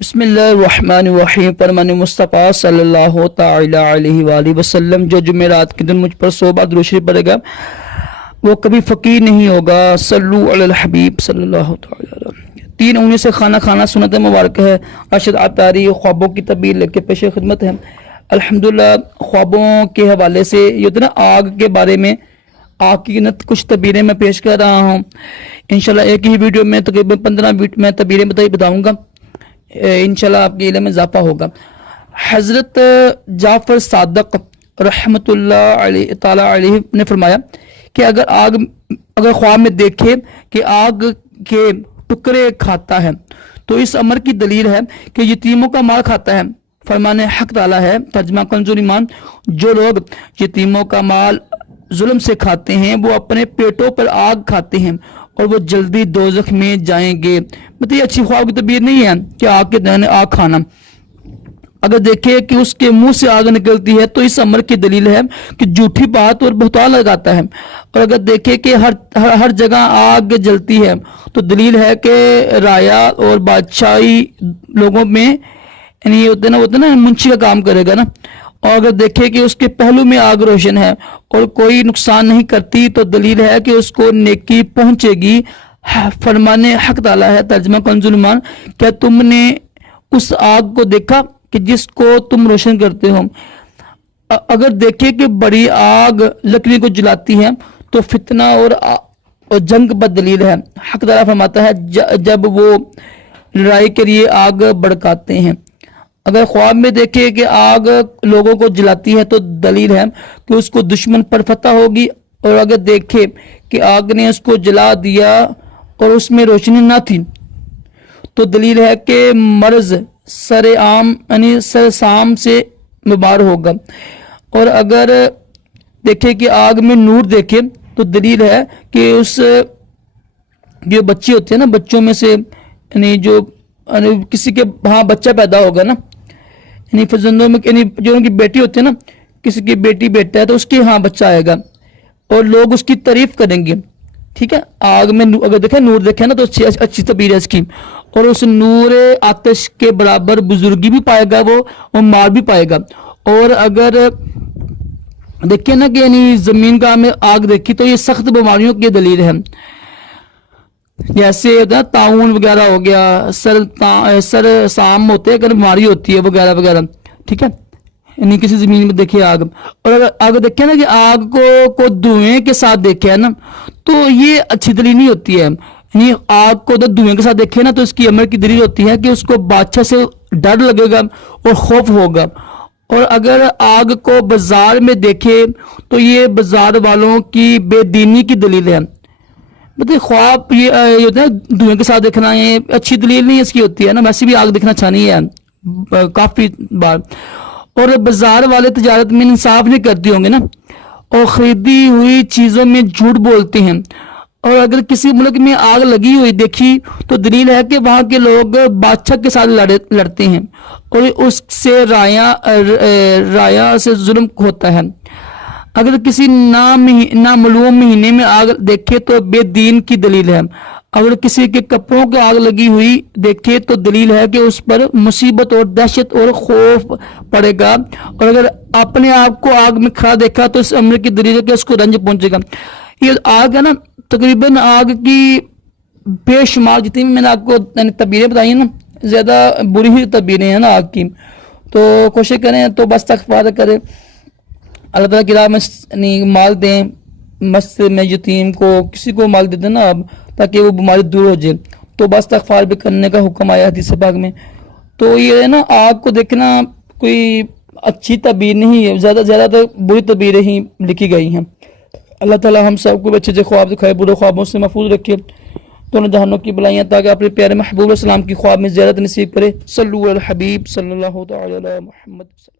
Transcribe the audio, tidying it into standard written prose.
बिस्मिल्लाहिर्रहमानिर्रहीम। फरमान मुस्तफ़ा सल्लल्लाहु तआला अलैहि वसल्लम जो जुमेरात के दिन मुझ पर 100 बार दुरूद शरीफ पढ़ेगा वो कभी फ़कीर नहीं होगा। सल्लु अलल हबीब सल्लल्लाहु तआला अलैहि। 3 उंगली से खाना खाना सुन्नत मुबारक है। अरशद आतारी ख्वाबों की तबीर लेके पेश खिदमत है। अल्हम्दुलिल्लाह ख्वाबों के हवाले से ये तो ना आग के बारे में आग की न कुछ तबीरें मैं पेश कर रहा हूँ। इंशाल्लाह एक ही वीडियो में तकरीबन 15 मिनट में तबीरें बताऊँगा। इंशाल्लाह आपके इल्म में इजाफा होगा। हज़रत जाफ़र सादक रहमतुल्लाह ताला अलैहि ने फरमाया कि अगर ख्वाब में देखे कि आग के टुकड़े खाता है तो इस अमर की दलील है कि यतीमों का माल खाता है। फरमाने हक ताला है। तर्जमा कंजुल ईमान, जो लोग यतीमों का माल जुल्म से खाते हैं वो अपने पेटों पर आग खाते हैं और वो जल्दी दोज़ख में जाएंगे। मतलब ये अच्छी ख्वाब की तबीर नहीं है कि आग के दाने आग खाना। अगर देखे कि उसके मुंह से आग निकलती है तो इस अमर की दलील है कि झूठी बात और बहतान लगाता है। और अगर देखे कि हर जगह आग जलती है तो दलील है कि राया और बादशाही लोगों में यानी होते ना मुंशी का काम करेगा ना। और अगर देखे कि उसके पहलू में आग रोशन है और कोई नुकसान नहीं करती तो दलील है कि उसको नेकी पहुंचेगी। फरमाने हक ताला है। तर्जमा कंजुल ईमान, क्या तुमने उस आग को देखा कि जिसको तुम रोशन करते हो? अगर देखे कि बड़ी आग लकड़ी को जलाती है तो फितना और जंग पर दलील है। हक ताला फरमाता है जब वो लड़ाई के लिए आग भड़काते हैं। अगर ख्वाब में देखे कि आग लोगों को जलाती है तो दलील है कि उसको दुश्मन पर फतह होगी। और अगर देखे कि आग ने उसको जला दिया और उसमें रोशनी ना थी तो दलील है कि मर्ज सरे आम यानी सरसाम से बीमार होगा। और अगर देखे कि आग में नूर देखे तो दलील है कि उस जो बच्चे होते हैं ना, बच्चों में से यानी जो किसी के बच्चा पैदा होगा ना, यानी फजंदों में यानी जो उनकी बेटी होती है ना, किसी की बेटी बेटा है तो उसके बच्चा आएगा और लोग उसकी तारीफ करेंगे। ठीक है, आग में अगर देखे नूर देखे ना तो अच्छी तबीर है इसकी। और उस नूर आतिश के बराबर बुजुर्गी भी पाएगा वो और मार भी पाएगा। और अगर देखिए ना कि यानी जमीन का में आग देखी तो ये सख्त बीमारियों की दलील है। जैसे ताउन वगैरह हो गया, सर साम होते हैं अगर बीमारी होती है वगैरह वगैरह। ठीक है, यानी किसी जमीन में देखिए आग। और अगर देखे ना कि आग को धुएं के साथ देखे है ना तो ये अच्छी दलील नहीं होती है। यानी आग को धुएं के साथ देखे ना तो इसकी अमर की दलील होती है कि उसको बादशाह से डर लगेगा और खौफ होगा। और अगर आग को बाजार में देखे तो ये बाजार वालों की बेदीनी की दलील है। मतलब ख्वाब ये होता है धुएं के साथ देखना, ये अच्छी दलील नहीं इसकी होती है ना। वैसे भी आग देखना अच्छा नहीं है काफी बार। और बाजार वाले तजारत में इंसाफ नहीं करते होंगे ना और खरीदी हुई चीजों में झूठ बोलते हैं। और अगर किसी मुल्क में आग लगी हुई देखी तो दलील है कि वहां के लोग बादशाह के साथ लड़ते हैं और उससे राया से जुल्म होता है। अगर किसी नामालूम महीने में आग देखे तो बेदीन की दलील है। अगर किसी के कपड़ों को आग लगी हुई देखे तो दलील है कि उस पर मुसीबत और दहशत और खौफ पड़ेगा। और अगर अपने आप को आग में खड़ा देखा तो इस अमर की दलील है कि उसको रंज पहुंचेगा। ये आग है ना, तकरीबन आग की बेशुमार जितनी मैंने आपको तबीरें बताई ना, ज्यादा बुरी ही तबीरें हैं ना आग की। तो कोशिश करें तो बस इस्तग़फ़ार करें, अल्लाह ताला की राह में माल दें। मस्जिद में यतीम को किसी को माल दे दें ना अब, ताकि वो बीमारी दूर हो जाए। तो बस इस्तग़फ़ार भी करने का हुक्म आया हदीस पाक में। तो ये है ना, आग को देखना कोई अच्छी तबीर नहीं है, ज़्यादा तो बुरी तबीरें ही लिखी गई हैं। अल्लाह ताला हम सबको अच्छे अच्छे ख्वाब दिखाए, बुरे ख्वाबों से महफूज रखे, दोनों जहानों की बुलाइयाँ, ताकि अपने प्यारे महबूब सलाम की ख्वाब में ज़ियारत नसीब करे। सल्लु अलल हबीब सल्लल्लाहु अलैहि वसल्लम।